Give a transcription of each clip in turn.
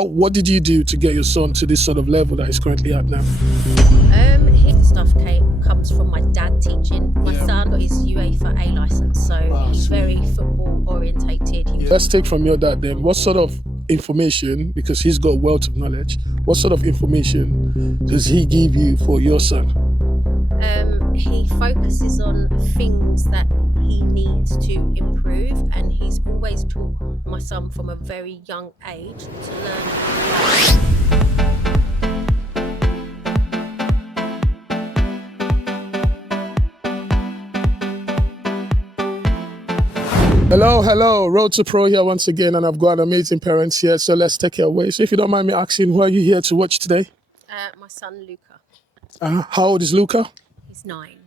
What did you do to get your son to this sort of level that he's currently at now? His stuff comes from my dad teaching. My son got his UEFA A license, so he's very football orientated. Let's take from your dad then. What sort of information, because he's got a wealth of knowledge, what sort of information does he give you for your son? He focuses on things that he needs to improve, and he's always taught my son from a very young age to learn. Hello, Road to Pro here once again, and I've got amazing parents here, so let's take it away. So if you don't mind me asking, who are you here to watch today? My son Luca. How old is Luca? He's 9.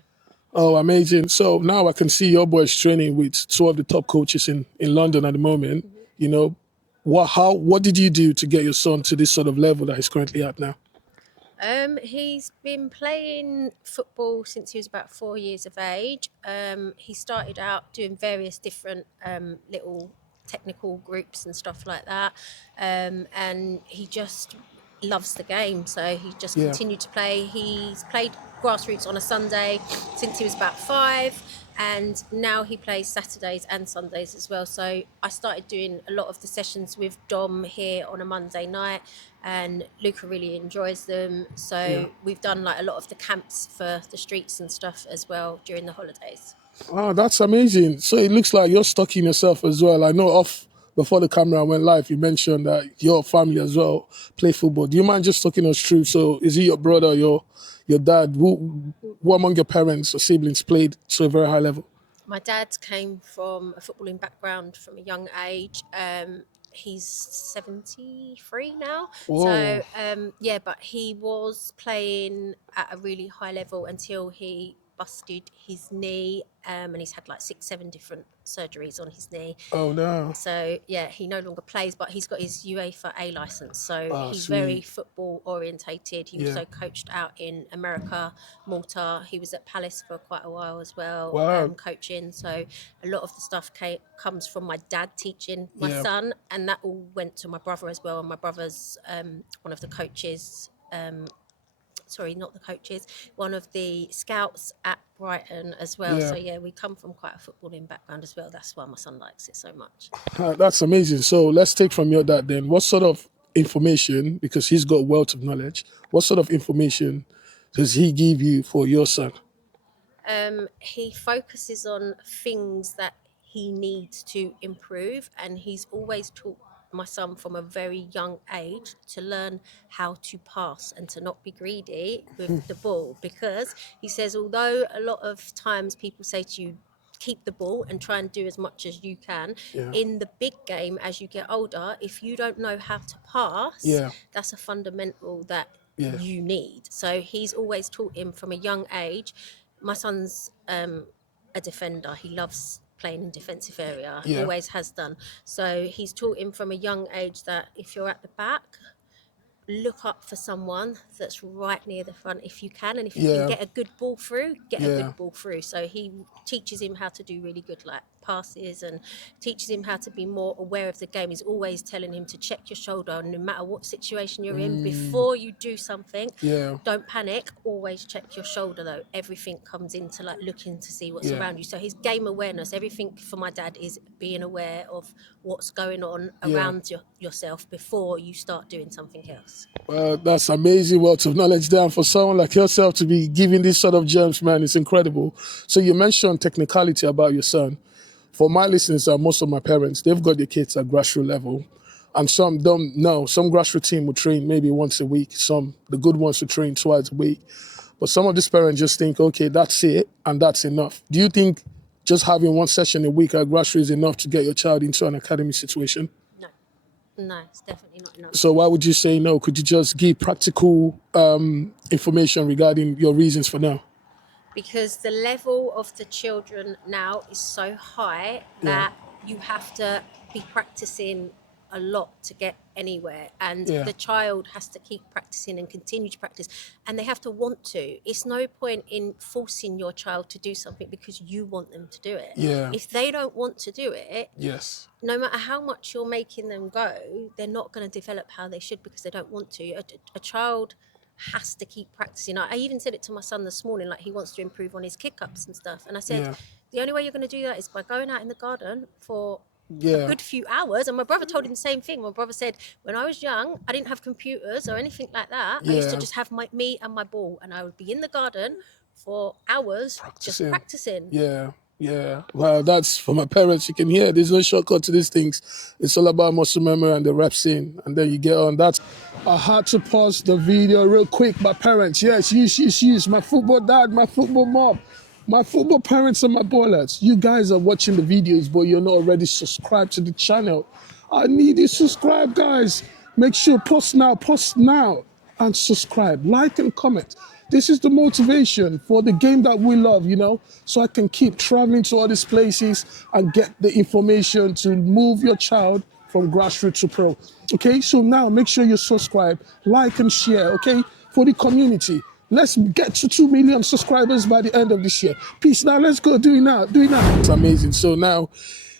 Oh, amazing. So now I can see your boys training with two of the top coaches in London at the moment. Mm-hmm. You know, what did you do to get your son to this sort of level that he's currently at now? He's been playing football since he was about 4 years of age. He started out doing various different little technical groups and stuff like that. And he just loves the game. So he just continued to play. He's played grassroots on a Sunday since he was about 5. And now he plays Saturdays and Sundays as well. So I started doing a lot of the sessions with Dom here on a Monday night, and Luca really enjoys them. So we've done like a lot of the camps for the streets and stuff as well during the holidays. Oh, that's amazing. So it looks like you're stuck in yourself as well. I know before the camera went live, you mentioned that your family as well play football. Do you mind just talking us through? So is it your brother, your dad? Who among your parents or siblings played to a very high level? My dad came from a footballing background from a young age. He's 73 now. Whoa. So, but he was playing at a really high level until he busted his knee, and he's had like 6-7 different surgeries on his knee. Oh no. So he no longer plays, but he's got his UEFA A license, so he's sweet. very football orientated. He also coached out in America, Malta. He was at Palace for quite a while as well. Wow. Coaching. So a lot of the stuff comes from my dad teaching my son, and that all went to my brother as well. And my brother's one of the coaches. Not the coaches, one of the scouts at Brighton as well. So we come from quite a footballing background as well. That's why my son likes it so much. That's amazing. So let's take from your dad then. What sort of information, because he's got a wealth of knowledge, what sort of information does he give you for your son? He focuses on things that he needs to improve, and he's always taught my son from a very young age to learn how to pass and to not be greedy with the ball, because he says although a lot of times people say to you keep the ball and try and do as much as you can, in the big game as you get older, if you don't know how to pass, that's a fundamental that you need. So he's always taught him from a young age. My son's a defender. He loves playing in defensive area, always has done. So he's taught him from a young age that if you're at the back, look up for someone that's right near the front if you can, and if you can get a good ball through, get a good ball through. So he teaches him how to do really good like passes, and teaches him how to be more aware of the game. He's always telling him to check your shoulder, no matter what situation you're in, before you do something. Don't panic, always check your shoulder though. Everything comes into like looking to see what's around you. So his game awareness, everything for my dad is being aware of what's going on around yourself before you start doing something else. Well, that's amazing wealth of knowledge there. And for someone like yourself to be giving these sort of gems, man, it's incredible. So you mentioned technicality about your son. For my listeners and most of my parents, they've got their kids at grassroots level. And some don't know. Some grassroots team will train maybe once a week. Some, the good ones, will train twice a week. But some of these parents just think, okay, that's it and that's enough. Do you think just having one session a week at grassroots is enough to get your child into an academy situation? No, it's definitely not enough. So why would you say no? Could you just give practical information regarding your reasons for no? Because the level of the children now is so high that you have to be practicing a lot to get anywhere, and Yeah. the child has to keep practicing and continue to practice, and they have to want to. It's no point in forcing your child to do something because you want them to do it. Yeah. If they don't want to do it, Yes. no matter how much you're making them go, they're not going to develop how they should because they don't want to. A child has to keep practicing. I even said it to my son this morning, like he wants to improve on his kick ups and stuff. And I said, Yeah. the only way you're going to do that is by going out in the garden for a Yeah. good few hours. And my brother told him the same thing. My brother said, when I was young, I didn't have computers or anything like that. I used to Yeah. just have me and my ball, and I would be in the garden for hours just practicing. Yeah. Yeah. Well, that's for my parents. You can hear there's no shortcut to these things. It's all about muscle memory and the reps in, and then you get on. That's. I had to pause the video real quick. My parents, yes, use. My football dad, my football mom, my football parents, and my ballers. You guys are watching the videos, but you're not already subscribed to the channel. I need you to subscribe, guys. Make sure post now, and subscribe, like and comment. This is the motivation for the game that we love, so I can keep traveling to all these places and get the information to move your child from grassroots to pro. Okay, so now make sure you subscribe, like and share, okay, for the community. Let's get to 2 million subscribers by the end of this year. Peace. Now let's go. Do it now. It's amazing. So now,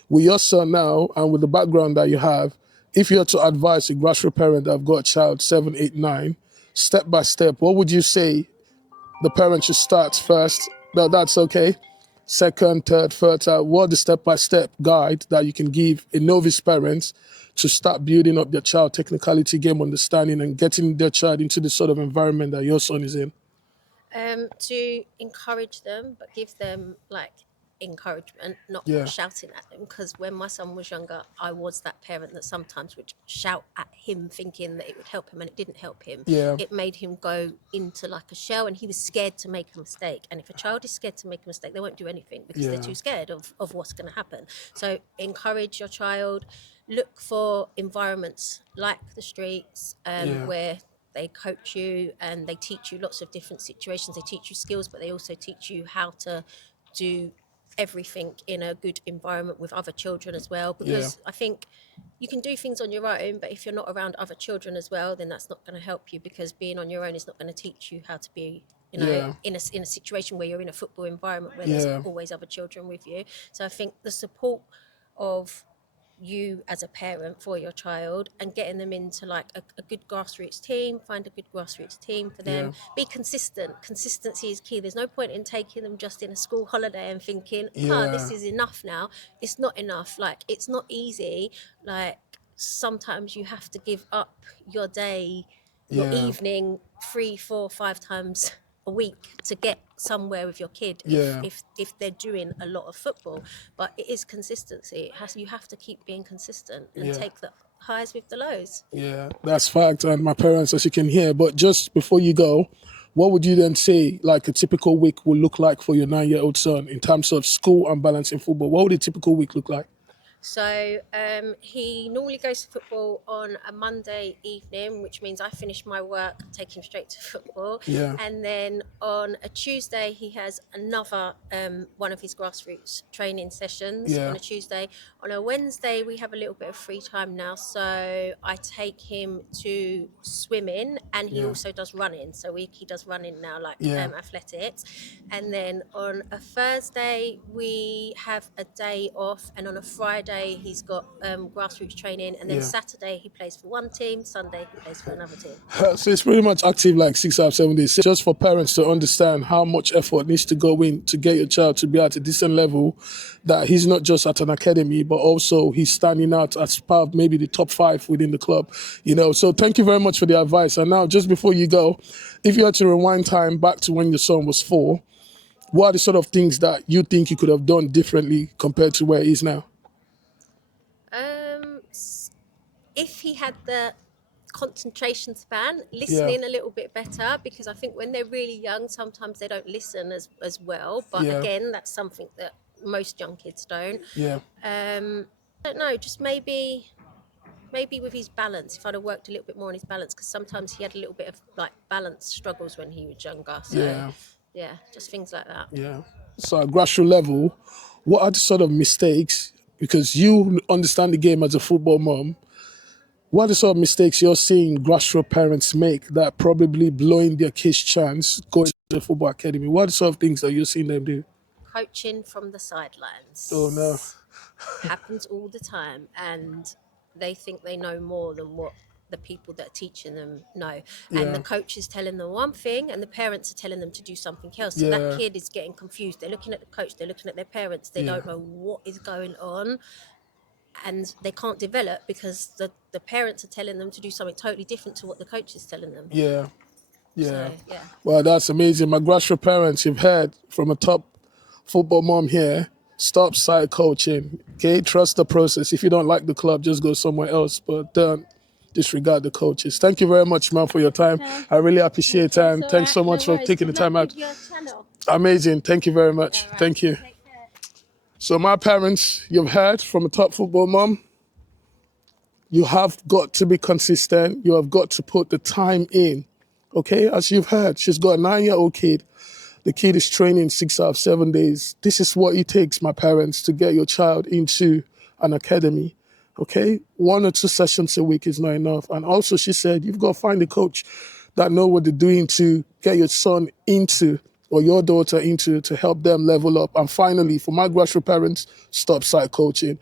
with your son now and with the background that you have, if you had to advise a grassroots parent that have got a child 7, 8, 9, step by step, what would you say the parent should start first? No, that's okay. Second, third, fourth, what the step-by-step guide that you can give a novice parents to start building up their child technicality, game understanding, and getting their child into the sort of environment that your son is in? To encourage them, but give them like encouragement, not Yeah. shouting at them. Because when my son was younger, I was that parent that sometimes would shout at him thinking that it would help him, and it didn't help him. Yeah. It made him go into like a shell, and he was scared to make a mistake. And if a child is scared to make a mistake, they won't do anything because Yeah. they're too scared of what's going to happen. So encourage your child. Look for environments like the streets Yeah. where they coach you and they teach you lots of different situations. They teach you skills, but they also teach you how to do everything in a good environment with other children as well. Because I think you can do things on your own, but if you're not around other children as well, then that's not going to help you, because being on your own is not going to teach you how to be, Yeah. in a situation where you're in a football environment where Yeah. there's always other children with you. So I think the support of you as a parent for your child and getting them into like a good grassroots team, find a good grassroots team for them. Yeah. Be consistent. Consistency is key. There's no point in taking them just in a school holiday and thinking, Yeah. this is enough now. It's not enough. Like, it's not easy. Like, sometimes you have to give up your day, your Yeah. evening 3, 4, 5 times a week to get somewhere with your kid Yeah. if they're doing a lot of football. But it is consistency. You have to keep being consistent and Yeah. take the highs with the lows. Yeah, that's fact. And my parents, as you can hear, but just before you go, what would you then say like a typical week will look like for your 9-year-old son in terms of school and balancing football? What would a typical week look like? So he normally goes to football on a Monday evening, which means I finish my work, take him straight to football. Yeah. And then on a Tuesday, he has another one of his grassroots training sessions Yeah. on a Tuesday. On a Wednesday, we have a little bit of free time now. So I take him to swimming, and he Yeah. also does running. So he does running now, like Yeah. athletics. And then on a Thursday, we have a day off. And on a Friday, he's got grassroots training, and then Yeah. Saturday he plays for one team, Sunday he plays for another team. So it's pretty much active like 6 or 7 days. Just for parents to understand how much effort needs to go in to get your child to be at a decent level, that he's not just at an academy, but also he's standing out as part of maybe the top 5 within the club. So thank you very much for the advice. And now, just before you go, if you had to rewind time back to when your son was 4, what are the sort of things that you think you could have done differently compared to where he is now? If he had the concentration span, listening a little bit better, because I think when they're really young, sometimes they don't listen as well. But Yeah. again, that's something that most young kids don't. Yeah. I don't know, just maybe with his balance, if I'd have worked a little bit more on his balance, because sometimes he had a little bit of like balance struggles when he was younger. So yeah, just things like that. Yeah. So at grassroots level, what are the sort of mistakes, because you understand the game as a football mom, What are the sort of mistakes you're seeing grassroots parents make that probably blowing their kids' chance going to the football academy? What are the sort of things that you're seeing them do? Coaching from the sidelines Oh no. happens all the time, and they think they know more than what the people that are teaching them know. And the Yeah. coach is telling them one thing, and the parents are telling them to do something else. So that Yeah. kid is getting confused. They're looking at the coach, they're looking at their parents, they Yeah. don't know what is going on, and they can't develop because the parents are telling them to do something totally different to what the coach is telling them. Yeah. Yeah. So, yeah. Well, that's amazing. My grassroots parents, you've heard from a top football mom here. Stop side coaching. Okay, trust the process. If you don't like the club, just go somewhere else. But don't disregard the coaches. Thank you very much, man, for your time. I really appreciate it, and thanks so much for taking the time out. Amazing. Thank you very much. Thank you. So, my parents, you've heard from a top football mom. You have got to be consistent. You have got to put the time in. Okay, as you've heard, she's got a 9-year-old kid. The kid is training 6 out of 7 days. This is what it takes, my parents, to get your child into an academy. Okay, 1 or 2 sessions a week is not enough. And also, she said, you've got to find a coach that know what they're doing to get your son into or your daughter into to help them level up. And finally, for my grassroots parents, stop side coaching.